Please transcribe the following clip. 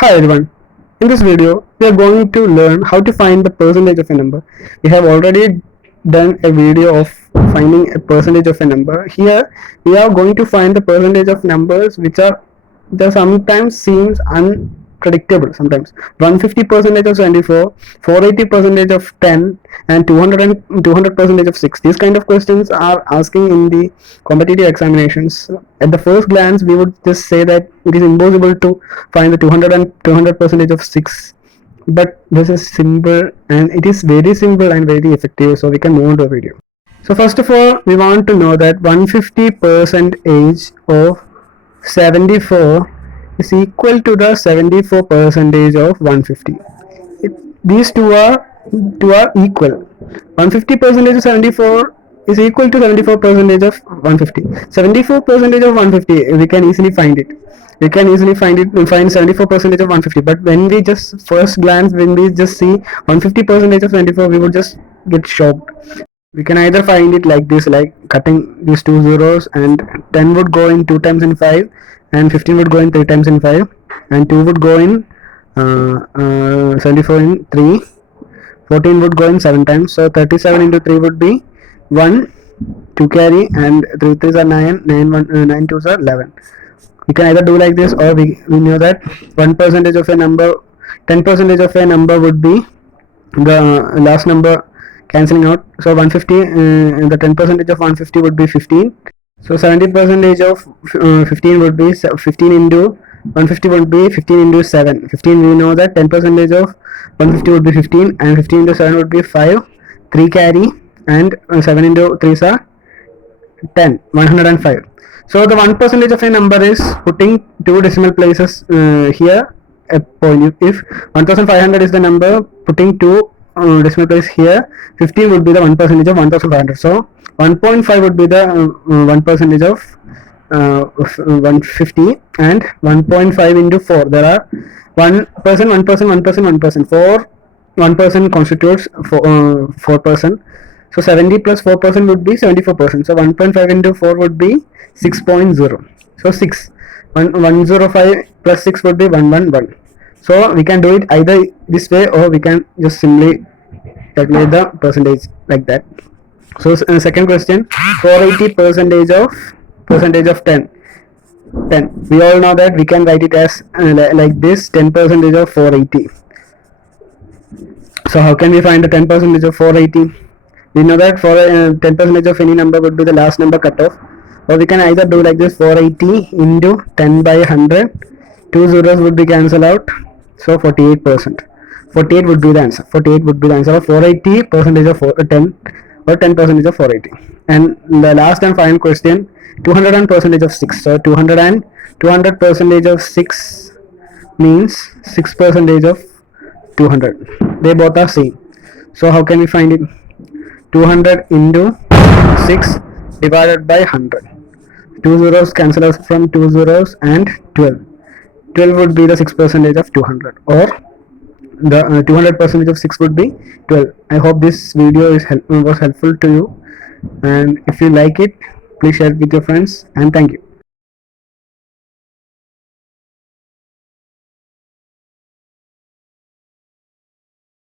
Hi everyone, in this video we are going to learn how to find the percentage of a number. We have already done a video of finding a percentage of a number. Here we are going to find the percentage of numbers which are that sometimes seems unpredictable. Sometimes 150 percentage of 74, 480 percentage of 10, and 200 percentage of 6. These kind of questions are asking in the competitive examinations. At the first glance we would just say that it is impossible to find the 200 percentage of 6, but this is simple, and it is very simple and very effective, so we can move on to the video. So first of all, we want to know that 150 percentage of 74 is equal to the 74 percentage of 150. These two are equal. 150 percentage of 74 is equal to 74 percentage of 150. 74 percentage of 150, we can easily find it. We can easily find 74 percentage of 150. But when we just first glance, when we just see 150 percentage of 74, we would just get shocked. We can either find it like this, like cutting these two zeros, and 10 would go in 2 times in 5, and 15 would go in 3 times in 5, and 2 would go in 74 in 3, 14 would go in 7 times, so 37 into 3 would be 1, 2 carry, and 3 3s are 9, 9 2s are 11. We can either do like this, or we know that 1 percentage of a number, 10 percentage of a number would be the last number cancelling out. So 150, the 10 percentage of 150 would be 15. So 70 percentage of 15 would be 15 into 150 would be 15 into 7. 15, we know that 10 percentage of 150 would be 15, and 15 into 7 would be 5, 3 carry, and 7 into 3s are 10, 105. So the 1 percentage of a number is putting two decimal places here a point. If 1500 is the number, putting two decimal place here, 15 would be the 1 percentage of 1500. So 1.5 would be the 1 percentage of 150, and 1.5 into 4. There are 1%, 1%, 1%, 1%. 1% constitutes 4%. So 70 plus 4% would be 74%. So 1.5 into 4 would be 6.0. So 6. 105 plus 6 would be 111. So we can do it either this way, or we can just simply calculate the percentage like that. So second question, 480 percentage of 10. We all know that we can write it as like this, 10 percentage of 480. So how can we find the 10 percentage of 480? We know that for 10 percentage of any number would be the last number cut off, or we can either do like this, 480 into 10 by 100, 2 zeros would be cancelled out, so 48%. 48 would be the answer. 48 would be the answer of 480 percentage of 10, or 10 percentage of 480. And the last and final question, 200 percentage of 6. So 200 percentage of 6 means 6 percentage of 200. They both are same. So how can we find it? 200 into 6 divided by 100. 2 zeros cancel out from 2 zeros, and 12. 12 would be the 6 percentage of 200, or the 200 percentage of 6 would be 12. I hope this video was helpful to you, and if you like it, please share it with your friends, and thank you.